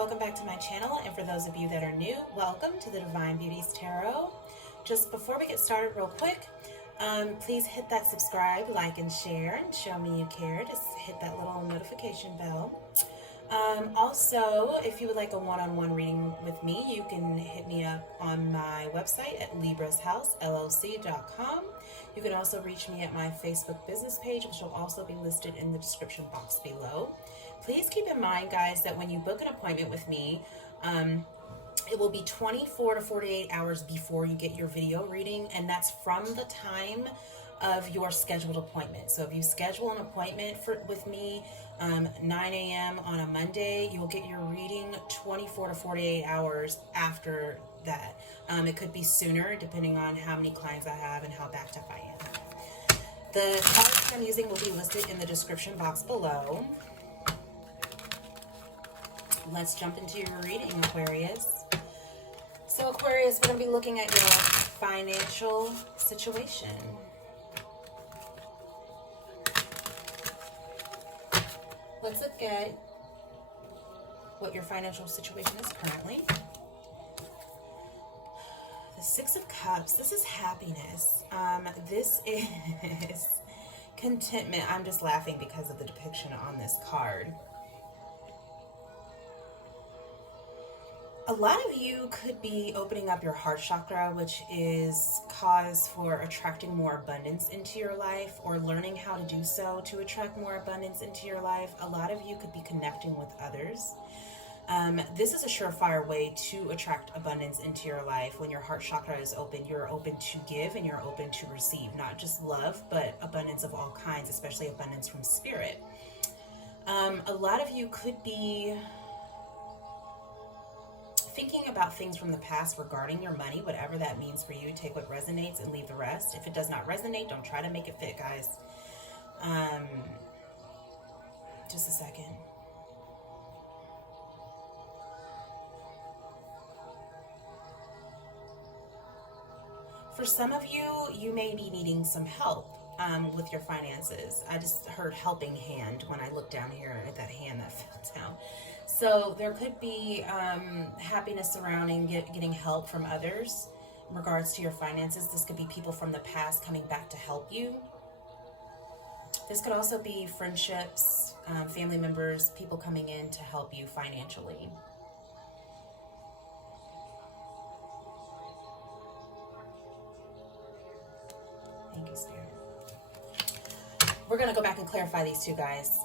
welcome back to my channel, and for those of you that are new, welcome to the Divine Beauties Tarot. Just before we get started real quick, please hit that subscribe, like, and share, and show me you care. Just hit that little notification bell. Also, if you would like a one-on-one reading with me, you can hit me up on my website at librashouseLLC.com. You can also reach me at my Facebook business page, which will also be listed in the description box below. Please keep in mind, guys, that when you book an appointment with me, it will be 24 to 48 hours before you get your video reading, and that's from the time of your scheduled appointment. So if you schedule an appointment with me 9 a.m. on a Monday, you will get your reading 24 to 48 hours after that. It could be sooner depending on how many clients I have and how backed up I am. The cards I'm using will be listed in the description box below. Let's jump into your reading, Aquarius. So Aquarius, we're going to be looking at your financial situation. Let's look at what your financial situation is currently. The Six of Cups. This is happiness. This is contentment. I'm just laughing because of the depiction on this card. A lot of you could be opening up your heart chakra, which is cause for attracting more abundance into your life, or learning how to do so to attract more abundance into your life. A lot of you could be connecting with others. This is a surefire way to attract abundance into your life. When your heart chakra is open, you're open to give and you're open to receive, not just love, but abundance of all kinds, especially abundance from spirit. A lot of you could be thinking about things from the past regarding your money, whatever that means for you. Take what resonates and leave the rest. If it does not resonate, don't try to make it fit, guys. Just a second. For some of you, you may be needing some help with your finances. I just heard helping hand when I looked down here at that hand that fell down. So there could be happiness surrounding getting help from others in regards to your finances. This could be people from the past coming back to help you. This could also be friendships, family members, people coming in to help you financially. Thank you, Spirit. We're going to go back and clarify these two, guys.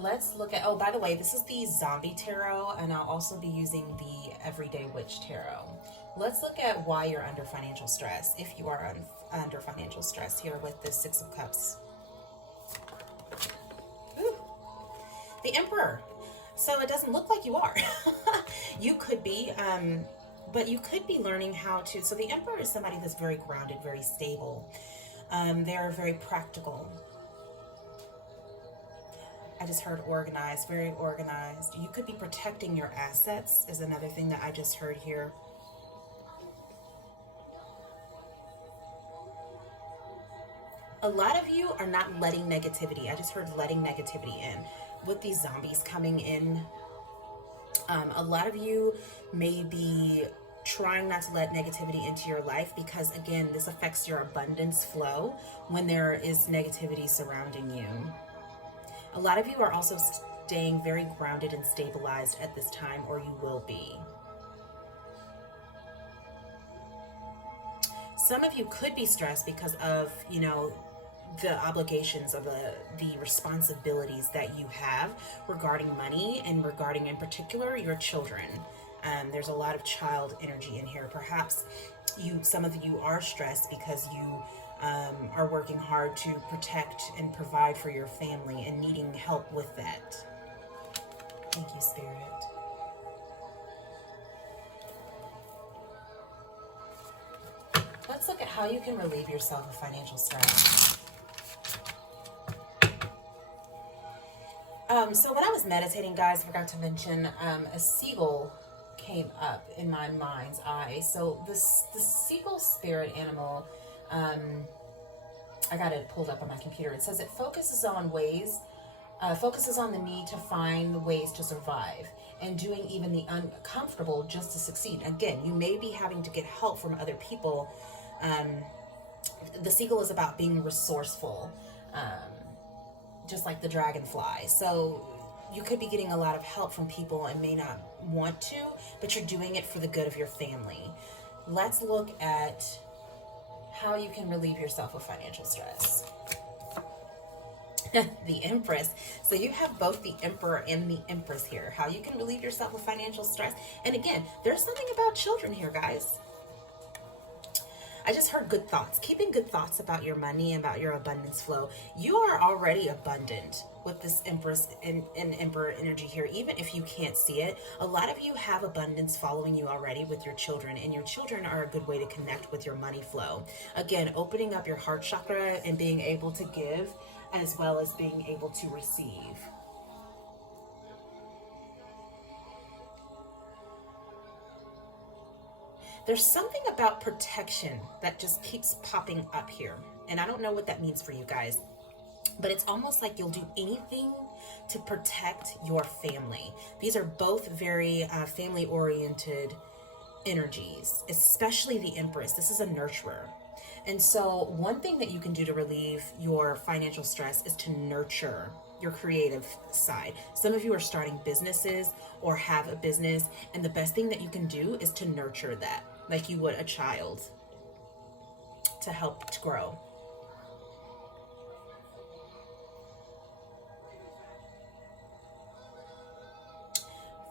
Let's look at, oh, by the way, this is the Zombie Tarot, and I'll also be using the Everyday Witch Tarot. Let's look at why you're under financial stress, if you are under financial stress here with the Six of Cups. Ooh, the Emperor. So it doesn't look like you are. You could be, but you could be learning how to, so the Emperor is somebody that's very grounded, very stable. They're very practical. I just heard organized, very organized. You could be protecting your assets is another thing that I just heard here. A lot of you are not letting negativity. I just heard letting negativity in. With these zombies coming in, a lot of you may be trying not to let negativity into your life because, again, this affects your abundance flow when there is negativity surrounding you. A lot of you are also staying very grounded and stabilized at this time, or you will be. Some of you could be stressed because of, you know, the obligations of the responsibilities that you have regarding money and regarding, in particular, your children. There's a lot of child energy in here. Perhaps some of you are stressed because you are working hard to protect and provide for your family and needing help with that. Thank you, Spirit. Let's look at how you can relieve yourself of financial stress. So when I was meditating, guys, I forgot to mention a seagull came up in my mind's eye. So the seagull spirit animal, I got it pulled up on my computer. It says it focuses on ways Focuses on the need to find ways to survive and doing even the uncomfortable just to succeed. Again, you may be having to get help from other people. The seagull is about being resourceful, just like the dragonfly. So you could be getting a lot of help from people and may not want to, but you're doing it for the good of your family. Let's look at how you can relieve yourself of financial stress. The Empress. So you have both the Emperor and the Empress here. How you can relieve yourself of financial stress. And again, there's something about children here, guys. I just heard good thoughts. Keeping good thoughts about your money, about your abundance flow. You are already abundant with this Empress and Emperor energy here, even if you can't see it. A lot of you have abundance following you already with your children, and your children are a good way to connect with your money flow. Again, opening up your heart chakra and being able to give as well as being able to receive. There's something about protection that just keeps popping up here. And I don't know what that means for you guys, but it's almost like you'll do anything to protect your family. These are both very family-oriented energies, especially the Empress. This is a nurturer. And so one thing that you can do to relieve your financial stress is to nurture your creative side. Some of you are starting businesses or have a business, and the best thing that you can do is to nurture that like you would a child, to help to grow.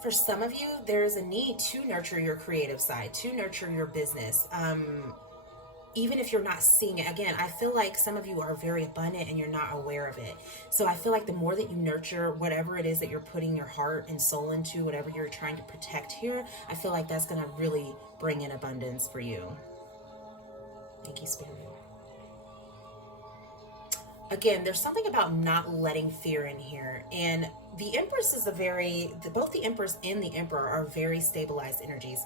For some of you, there is a need to nurture your creative side, to nurture your business. Even if you're not seeing it, again, I feel like some of you are very abundant and you're not aware of it. So I feel like the more that you nurture whatever it is that you're putting your heart and soul into, whatever you're trying to protect here, I feel like that's going to really bring in abundance for you. Thank you, Spirit. Again, there's something about not letting fear in here. And the Empress is both the Empress and the Emperor are very stabilized energies.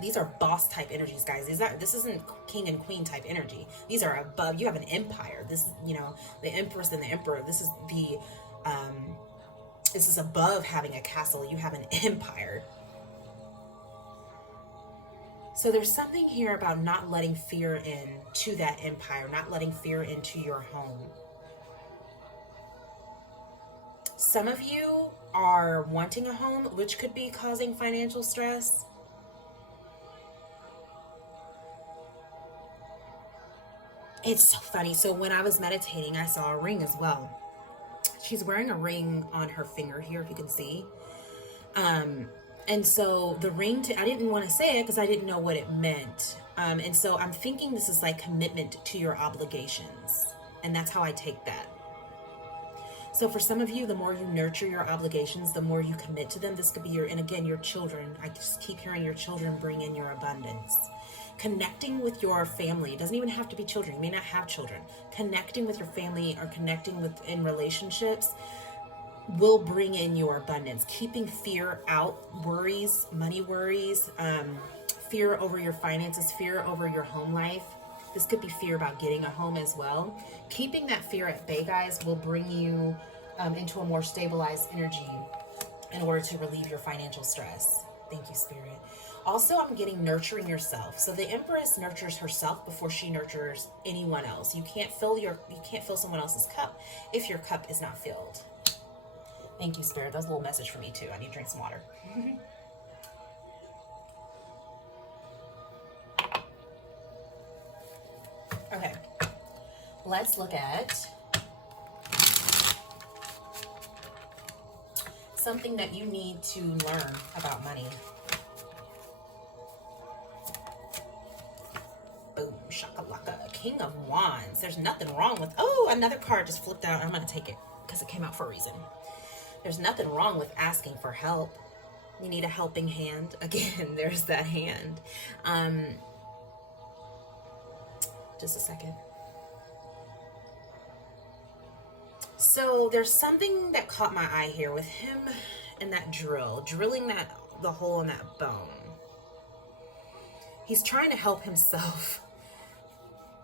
These are boss type energies, guys. This isn't king and queen type energy. These are above. You have an empire. This is, the Empress and the Emperor. This is above having a castle. You have an empire. So there's something here about not letting fear in to that empire, not letting fear into your home. Some of you are wanting a home, which could be causing financial stress. It's so funny. So when I was meditating, I saw a ring as well. She's wearing a ring on her finger here, if you can see. And so the ring, I didn't want to say it because I didn't know what it meant. And so I'm thinking this is like commitment to your obligations. And that's how I take that. So for some of you, the more you nurture your obligations, the more you commit to them. This could be and again, your children. I just keep hearing your children bring in your abundance. Connecting with your family. It doesn't even have to be children. You may not have children. Connecting with your family or connecting in relationships will bring in your abundance. Keeping fear out, worries, money worries, fear over your finances, fear over your home life. This could be fear about getting a home as well. Keeping that fear at bay, guys, will bring you into a more stabilized energy in order to relieve your financial stress. Thank you, Spirit. Also, I'm getting nurturing yourself. So the Empress nurtures herself before she nurtures anyone else. You can't fill someone else's cup if your cup is not filled. Thank you, Spirit. That was a little message for me too. I need to drink some water. Okay, let's look at something that you need to learn about money. Boom, shakalaka, King of Wands. There's nothing wrong with, another card just flipped out. I'm going to take it because it came out for a reason. There's nothing wrong with asking for help. You need a helping hand. Again, there's that hand. Just a second. So there's something that caught my eye here with him and that drilling the hole in that bone. He's trying to help himself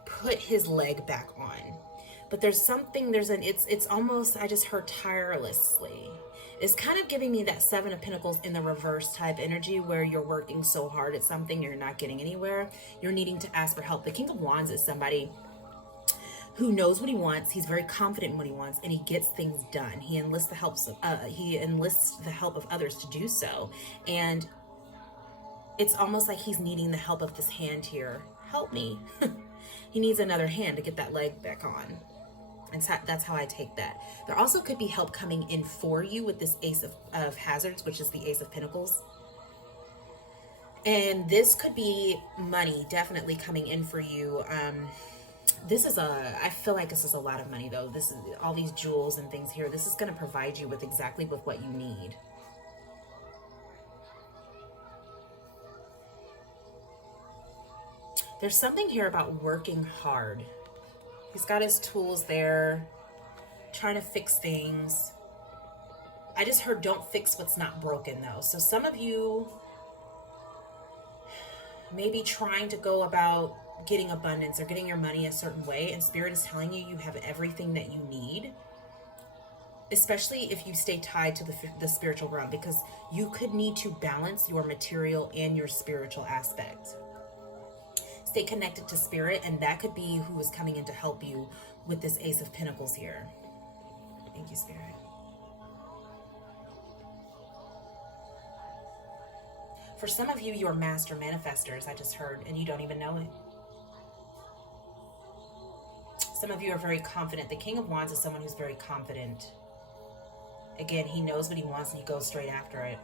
put his leg back on. But there's something, it's almost, I just heard tirelessly. It's kind of giving me that Seven of Pentacles in the reverse type energy, where you're working so hard at something, you're not getting anywhere. You're needing to ask for help. The King of Wands is somebody who knows what he wants. He's very confident in what he wants, and he gets things done. He enlists the help of others to do so. And it's almost like he's needing the help of this hand here. Help me. He needs another hand to get that leg back on. And that's how I take that. There also could be help coming in for you with this Ace of Hazards, which is the Ace of Pentacles. And this could be money definitely coming in for you. I feel like this is a lot of money though. This is all these jewels and things here. This is going to provide you with exactly with what you need. There's something here about working hard. He's got his tools there, trying to fix things. I just heard don't fix what's not broken though. So some of you may be trying to go about getting abundance or getting your money a certain way, and Spirit is telling you you have everything that you need, especially if you stay tied to the spiritual realm, because you could need to balance your material and your spiritual aspect. Stay connected to Spirit, and that could be who is coming in to help you with this Ace of Pentacles here. Thank you, Spirit. For some of you, you're master manifestors, I just heard, and you don't even know it. Some of you are very confident. The King of Wands is someone who's very confident. Again, he knows what he wants and he goes straight after it.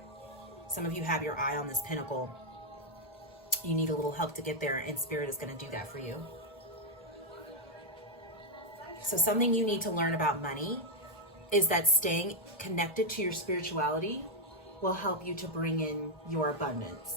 Some of you have your eye on this pentacle. You need a little help to get there, and Spirit is going to do that for you. So something you need to learn about money is that staying connected to your spirituality will help you to bring in your abundance.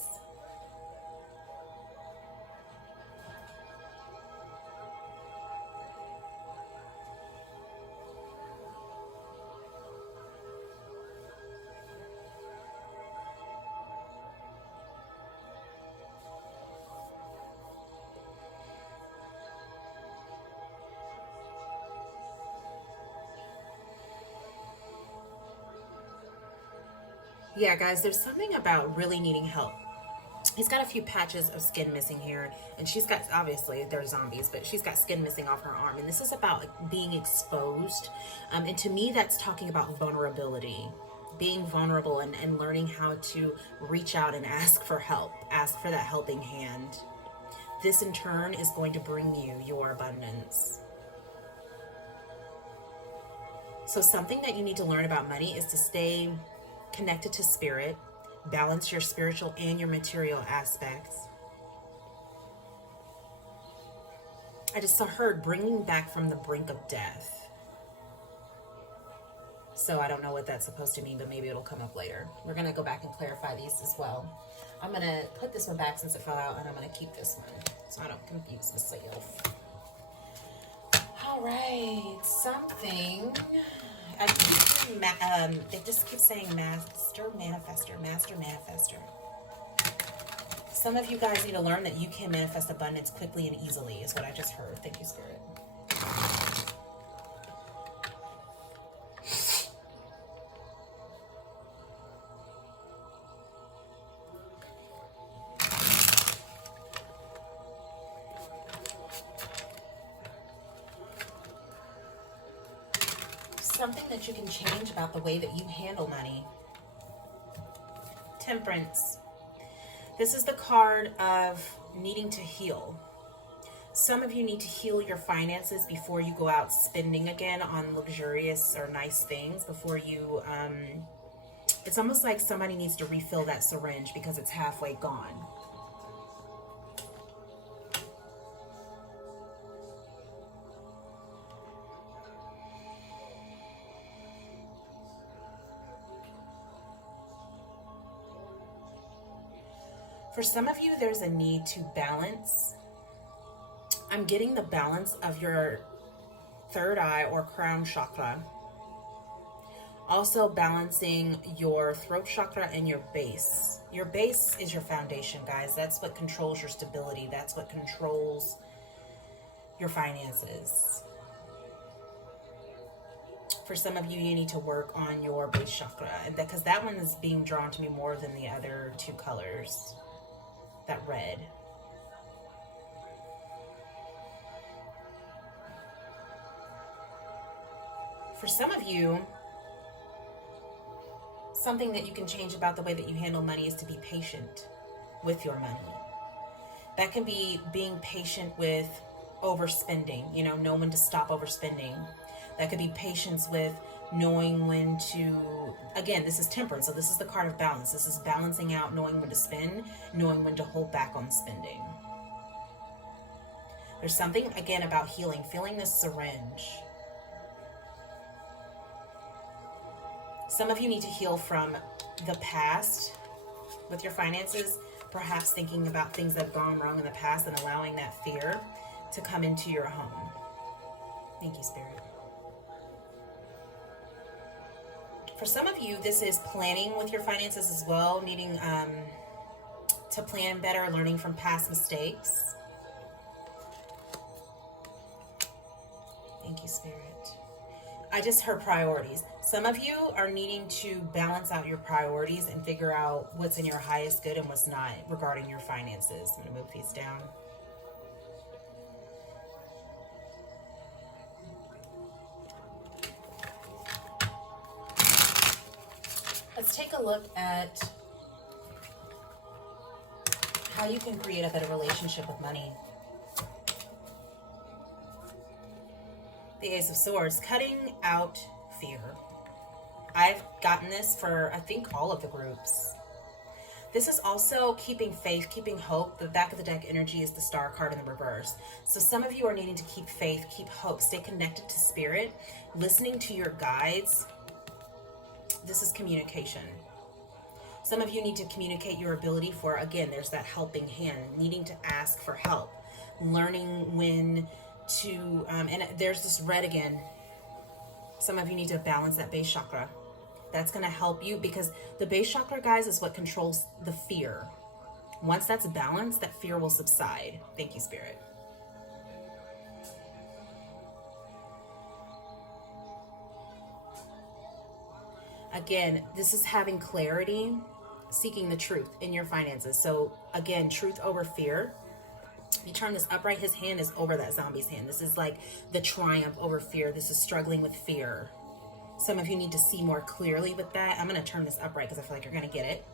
Yeah, guys, there's something about really needing help. He's got a few patches of skin missing here, and she's got, obviously, they're zombies, but she's got skin missing off her arm, and this is about like, being exposed. And to me, that's talking about vulnerability, being vulnerable and learning how to reach out and ask for help, ask for that helping hand. This, in turn, is going to bring you your abundance. So something that you need to learn about money is to stay connected to Spirit, balance your spiritual and your material aspects. I just heard bringing back from the brink of death. So I don't know what that's supposed to mean, but maybe it'll come up later. We're going to go back and clarify these as well. I'm going to put this one back since it fell out, and I'm going to keep this one so I don't confuse myself. All right, something. They just keep saying master manifester. Some of you guys need to learn that you can manifest abundance quickly and easily, is what I just heard. Thank you, Spirit. Something that you can change about the way that you handle money. Temperance. This is the card of needing to heal. Some of you need to heal your finances before you go out spending again on luxurious or nice things. Before you, it's almost like somebody needs to refill that syringe because it's halfway gone. For some of you, there's a need to balance. I'm getting the balance of your third eye or crown chakra. Also balancing your throat chakra and your base. Your base is your foundation, guys. That's what controls your stability. That's what controls your finances. For some of you, you need to work on your base chakra, and because that one is being drawn to me more than the other two colors. That red. For some of you, something that you can change about the way that you handle money is to be patient with your money. That can be being patient with overspending, you know, know when to stop overspending. That could be patience with knowing when to, again, this is temperance, so this is the card of balance. This is balancing out, knowing when to spend, knowing when to hold back on spending. There's something, again, about healing, feeling this syringe. Some of you need to heal from the past with your finances, perhaps thinking about things that have gone wrong in the past and allowing that fear to come into your home. Thank you, Spirit. For some of you, this is planning with your finances as well, needing to plan better, learning from past mistakes. Thank you, Spirit. I just heard priorities. Some of you are needing to balance out your priorities and figure out what's in your highest good and what's not regarding your finances. I'm going to move these down. Let's take a look at how you can create a better relationship with money. The Ace of Swords, cutting out fear. I've gotten this for, I think, all of the groups. This is also keeping faith, keeping hope. The back of the deck energy is the Star card in the reverse. So some of you are needing to keep faith, keep hope, stay connected to spirit, listening to your guides. This is communication. Some of you need to communicate your ability for, again, there's that helping hand, needing to ask for help, learning when to, and there's this red again. Some of you need to balance that base chakra. That's going to help you because the base chakra, guys, is what controls the fear. Once that's balanced, that fear will subside. Thank you, Spirit. Again, this is having clarity, seeking the truth in your finances. So again, truth over fear. You turn this upright, his hand is over that zombie's hand. This is like the triumph over fear. This is struggling with fear. Some of you need to see more clearly with that. I'm going to turn this upright because I feel like you're going to get it.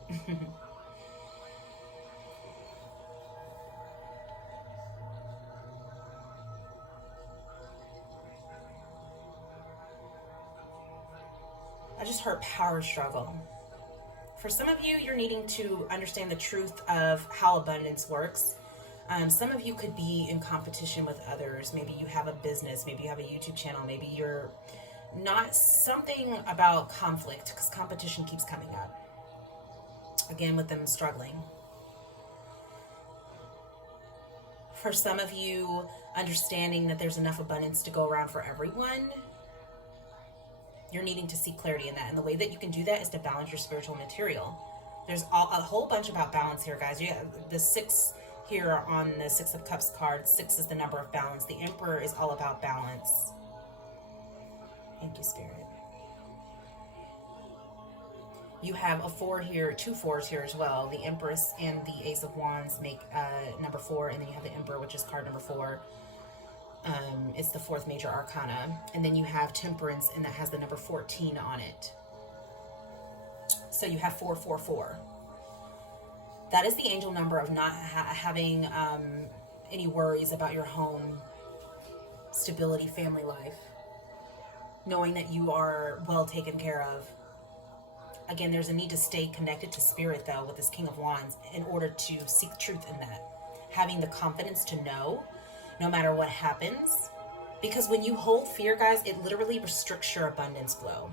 I just heard power struggle. For some of you, you're needing to understand the truth of how abundance works. Some of you could be in competition with others. Maybe you have a business, maybe you have a YouTube channel, maybe you're not, something about conflict, because competition keeps coming up. Again, with them struggling. For some of you, understanding that there's enough abundance to go around for everyone. You're needing to see clarity in that. And the way that you can do that is to balance your spiritual material. There's a whole bunch about balance here, guys. You have the 6 here on the 6 of Cups card. 6 is the number of balance. The Emperor is all about balance. Thank you, Spirit. You have a 4 here, 2 4s here as well. The Empress and the Ace of Wands make number 4, and then you have the Emperor, which is card number 4. It's the 4th major arcana. And then you have Temperance, and that has the number 14 on it. So you have 444. That is the angel number of not having any worries about your home, stability, family life. Knowing that you are well taken care of. Again, there's a need to stay connected to spirit, though, with this King of Wands in order to seek truth in that. Having the confidence to know, no matter what happens. Because when you hold fear, guys, it literally restricts your abundance flow.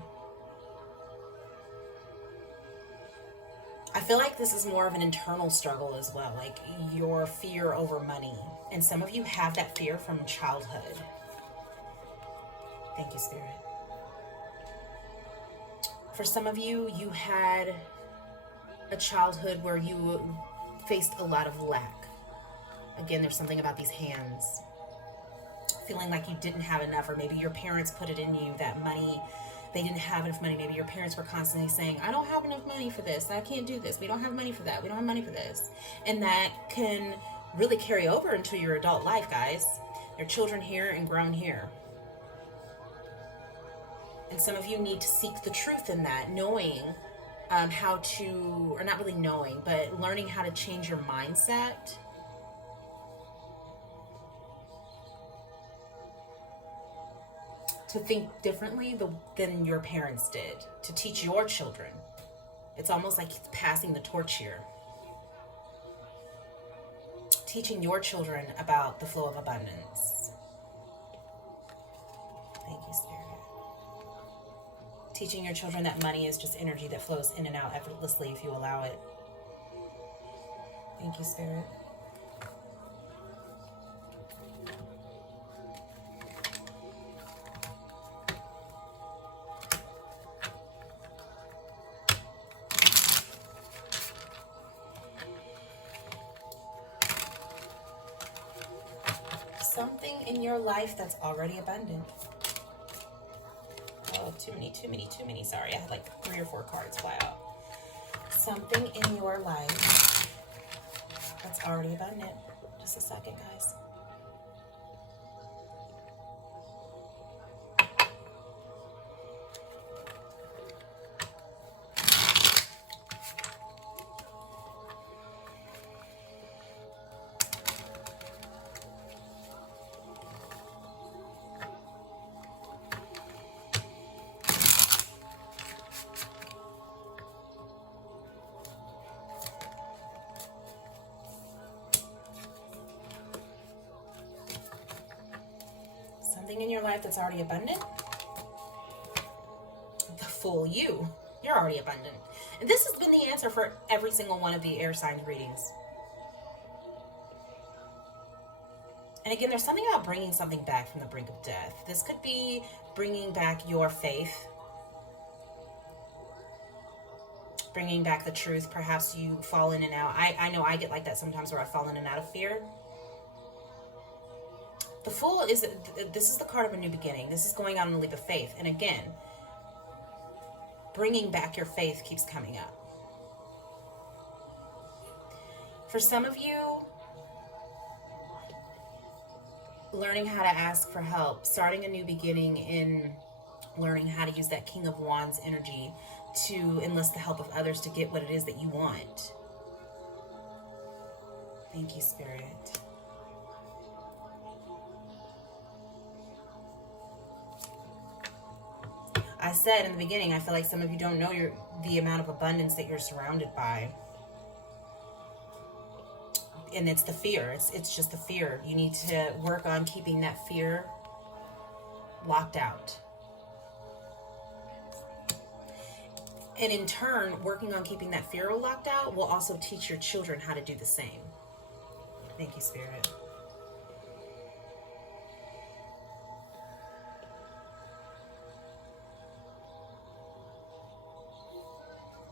I feel like this is more of an internal struggle as well, like your fear over money. And some of you have that fear from childhood. Thank you, Spirit. For some of you, you had a childhood where you faced a lot of lack. Again, there's something about these hands. Feeling like you didn't have enough, or maybe your parents put it in you that money they didn't have enough money. Maybe your parents were constantly saying, I don't have enough money for this. I can't do this. We don't have money for that. We don't have money for this. And that can really carry over into your adult life, guys. Your children here and grown here. And some of you need to seek the truth in that, knowing how to, or not really knowing, but learning how to change your mindset. To think differently than your parents did, to teach your children. It's almost like passing the torch here. Teaching your children about the flow of abundance. Thank you, Spirit. Teaching your children that money is just energy that flows in and out effortlessly if you allow it. Thank you, Spirit. Something in your life that's already abundant. Oh, too many. Sorry, I had like 3 or 4 cards fly out. Something in your life that's already abundant. Just a second, guys. In your life that's already abundant. The Fool, you're already abundant. And this has been the answer for every single one of the air sign readings. And again, there's something about bringing something back from the brink of death. This could be bringing back your faith, bringing back the truth. Perhaps you fall in and out. I know I get like that sometimes, where I fall in and out of fear. The Fool this is the card of a new beginning. This is going on a leap of faith. And again, bringing back your faith keeps coming up. For some of you, learning how to ask for help, starting a new beginning in learning how to use that King of Wands energy to enlist the help of others to get what it is that you want. Thank you, Spirit. I said in the beginning, I feel like some of you don't know the amount of abundance that you're surrounded by. And it's the fear. It's just the fear. You need to work on keeping that fear locked out. And in turn, working on keeping that fear locked out will also teach your children how to do the same. Thank you, Spirit.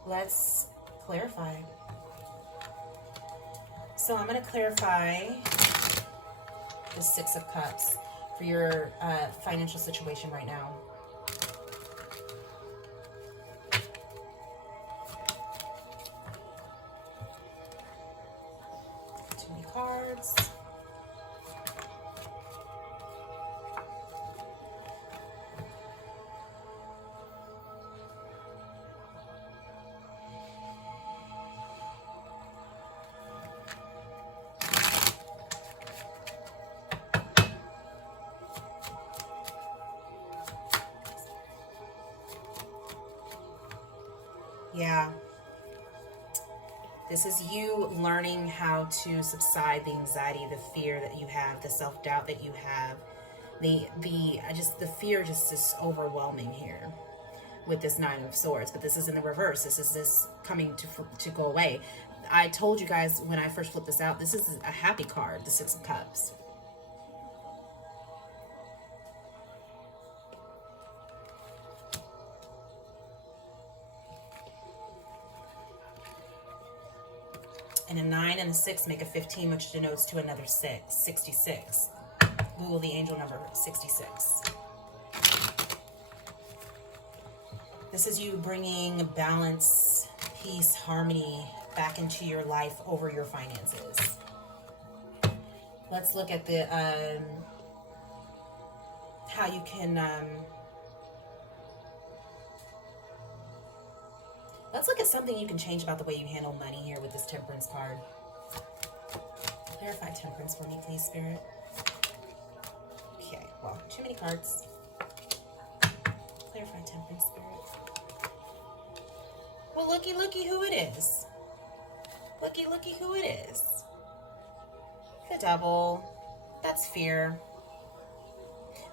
Let's clarify. So I'm going to clarify the 6 of Cups for your financial situation right now. Too many cards. Yeah. This is you learning how to subside the anxiety, the fear that you have, the self-doubt that you have. The fear just is overwhelming here with this 9 of Swords, but this is in the reverse. This is this coming to go away. I told you guys when I first flipped this out, this is a happy card, the 6 of Cups. And a 9 and a 6 make a 15, which denotes to another 6, 66. Google the angel number 66. This is you bringing balance, peace, harmony back into your life over your finances. Let's look at the how you can let's look at something you can change about the way you handle money here with this Temperance card. Clarify Temperance for me, please, Spirit. Okay, well, too many cards. Clarify Temperance, Spirit. Well, looky who it is. Looky who it is. The Devil. That's fear.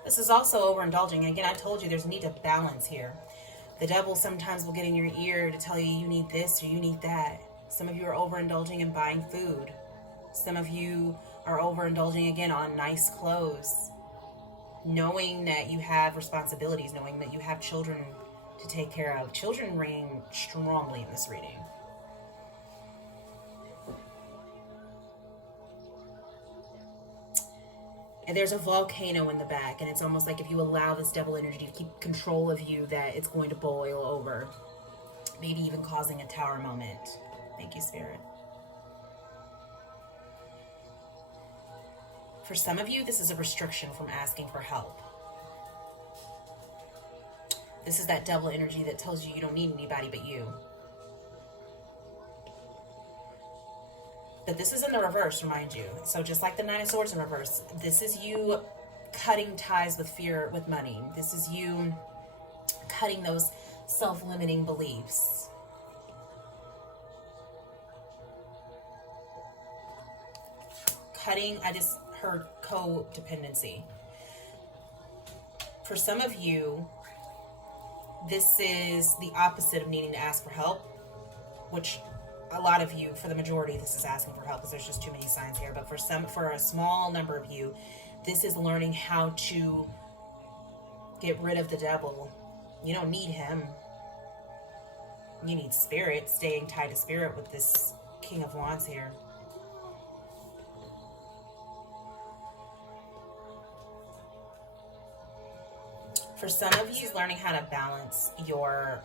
This is also overindulging. Again, I told you there's a need to balance here. The Devil sometimes will get in your ear to tell you you need this or you need that. Some of you are overindulging in buying food. Some of you are overindulging again on nice clothes. Knowing that you have responsibilities, knowing that you have children to take care of. Children reign strongly in this reading. And there's a volcano in the back, and it's almost like if you allow this Devil energy to keep control of you, that it's going to boil over. Maybe even causing a tower moment. Thank you, Spirit. For some of you, this is a restriction from asking for help. This is that Devil energy that tells you you don't need anybody but you. But this is in the reverse, remind you. So just like the Nine of Swords in reverse, this is you cutting ties with fear, with money. This is you cutting those self-limiting beliefs. Cutting, I just heard codependency. For some of you, this is the opposite of needing to ask for help, which a lot of you, for the majority, this is asking for help because there's just too many signs here. But for a small number of you, this is learning how to get rid of the Devil. You don't need him. You need Spirit, staying tied to Spirit with this King of Wands here. For some of you, learning how to balance your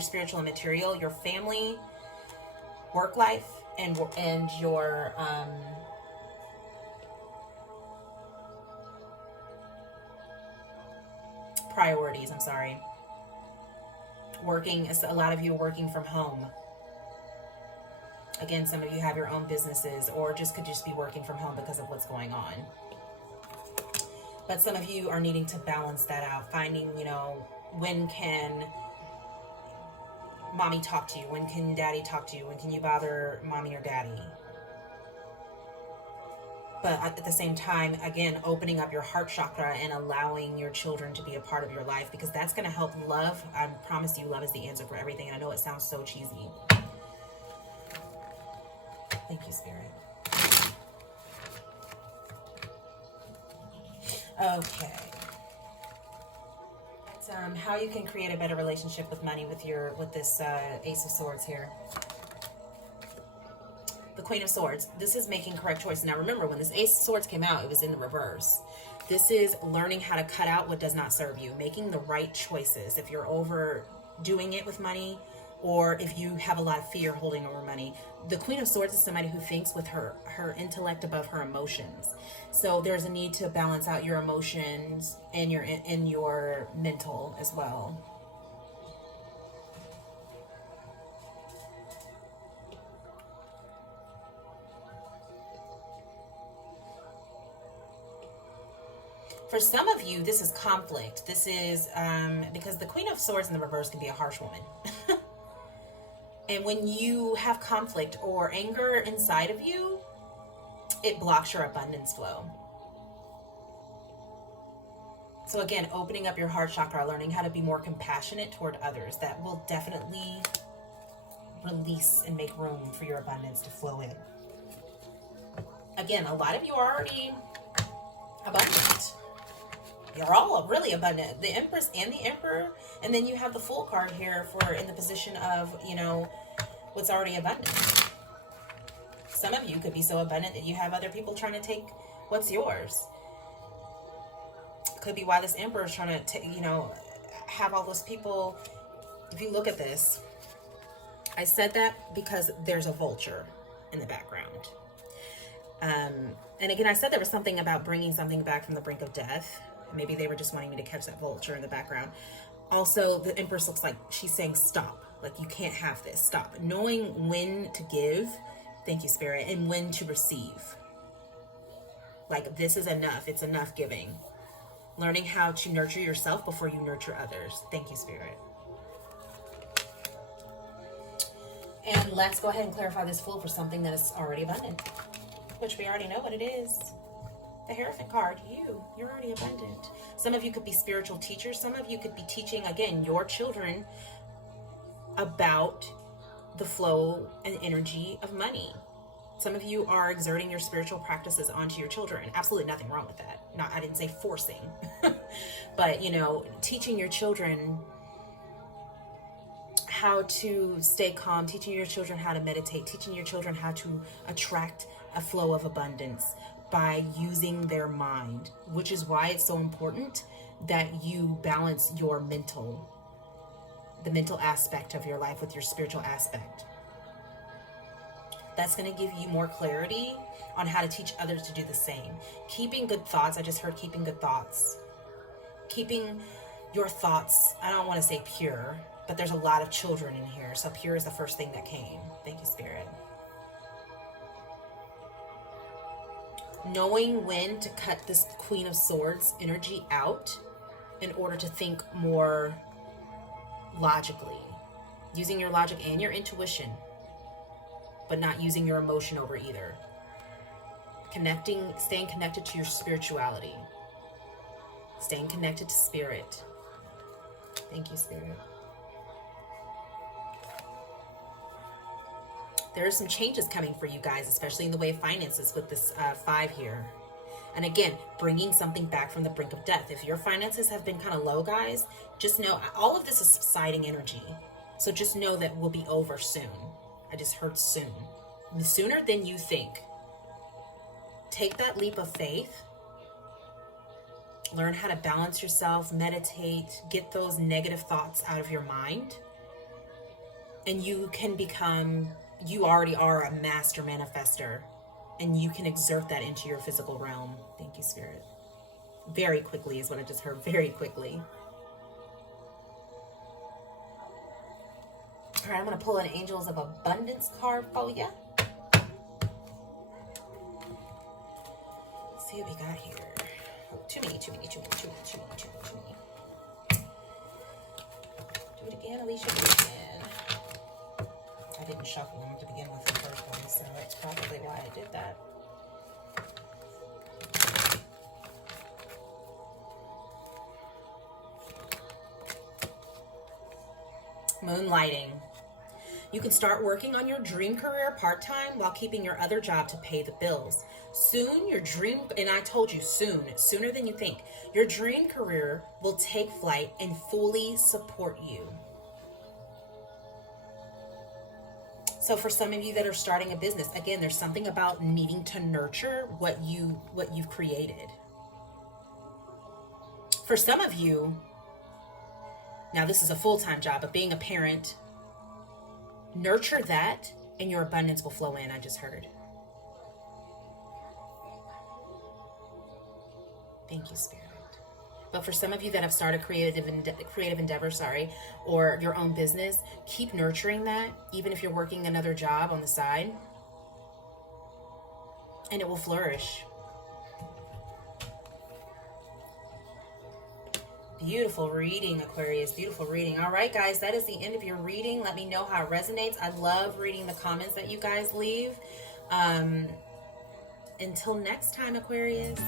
spiritual and material, your family, work life, and your priorities. I'm sorry. Working, a lot of you are working from home. Again, some of you have your own businesses, or could just be working from home because of what's going on. But some of you are needing to balance that out, finding, when can mommy talk to you? When can daddy talk to you? When can you bother mommy or daddy? But at the same time, again, opening up your heart chakra and allowing your children to be a part of your life, because that's going to help love. I promise you, love is the answer for everything. And I know it sounds so cheesy. Thank you, Spirit. Okay. That's how you can create a better relationship with money with this Ace of Swords here. The Queen of Swords. This is making correct choices. Now remember, when this Ace of Swords came out, it was in the reverse. This is learning how to cut out what does not serve you, making the right choices. If you're overdoing it with money, or if you have a lot of fear holding over money. The Queen of Swords is somebody who thinks with her intellect above her emotions. So there's a need to balance out your emotions and your mental as well. For some of you, this is conflict. This is because the Queen of Swords in the reverse can be a harsh woman. And when you have conflict or anger inside of you, it blocks your abundance flow. So again, opening up your heart chakra, learning how to be more compassionate toward others, that will definitely release and make room for your abundance to flow in. Again, a lot of you are already abundant. You're all really abundant. The Empress and the Emperor. And then you have the Fool card here for in the position of, what's already abundant. Some of you could be so abundant that you have other people trying to take what's yours. Could be why this Emperor is trying to, have all those people, if you look at this, I said that because there's a vulture in the background. And again, I said there was something about bringing something back from the brink of death. Maybe they were just wanting me to catch that vulture in the background. Also, the Empress looks like she's saying stop. Like, you can't have this. Stop. Knowing when to give, thank you, Spirit, and when to receive. Like, this is enough. It's enough giving. Learning how to nurture yourself before you nurture others. Thank you, Spirit. And let's go ahead and clarify this Fool for something that is already abundant, which we already know what it is. The Hierophant card, you're already abundant. Some of you could be spiritual teachers. Some of you could be teaching, again, your children about the flow and energy of money. Some of you are exerting your spiritual practices onto your children. Absolutely nothing wrong with that. I didn't say forcing, but, you know, teaching your children how to stay calm, teaching your children how to meditate, teaching your children how to attract a flow of abundance by using their mind, which is why it's so important that you balance your the mental aspect of your life with your spiritual aspect. That's going to give you more clarity on how to teach others to do the same. Keeping good thoughts. I just heard keeping good thoughts. Keeping your thoughts, I don't want to say pure, but there's a lot of children in here. So pure is the first thing that came. Thank you, Spirit. Knowing when to cut this Queen of Swords energy out in order to think more logically. Using your logic and your intuition, but not using your emotion over either. Staying connected to your spirituality. Staying connected to Spirit. Thank you, Spirit. There are some changes coming for you guys, especially in the way of finances with this 5 here. And again, bringing something back from the brink of death. If your finances have been kind of low, guys, just know all of this is subsiding energy. So just know that we'll be over soon. I just heard soon. Sooner than you think. Take that leap of faith. Learn how to balance yourself, meditate, get those negative thoughts out of your mind. And you can become, you already are a master manifester. And you can exert that into your physical realm. Thank you, Spirit. Very quickly is what I just heard. Very quickly. All right, I'm going to pull an Angels of Abundance card for you. Let's see what we got here. Oh, too many. Do it again, Alicia. Do it again. I didn't shuffle them to begin with the first one, so that's probably why I did that. Moonlighting. You can start working on your dream career part-time while keeping your other job to pay the bills. Soon, your dream, and I told you sooner than you think, your dream career will take flight and fully support you. So for some of you that are starting a business, again, there's something about needing to nurture what you've created. For some of you, now this is a full-time job, but being a parent, nurture that and your abundance will flow in, I just heard. Thank you, Spirit. But for some of you that have started creative endeavors, or your own business, keep nurturing that, even if you're working another job on the side, and it will flourish. Beautiful reading, Aquarius. Beautiful reading. All right, guys, that is the end of your reading. Let me know how it resonates. I love reading the comments that you guys leave. Until next time, Aquarius.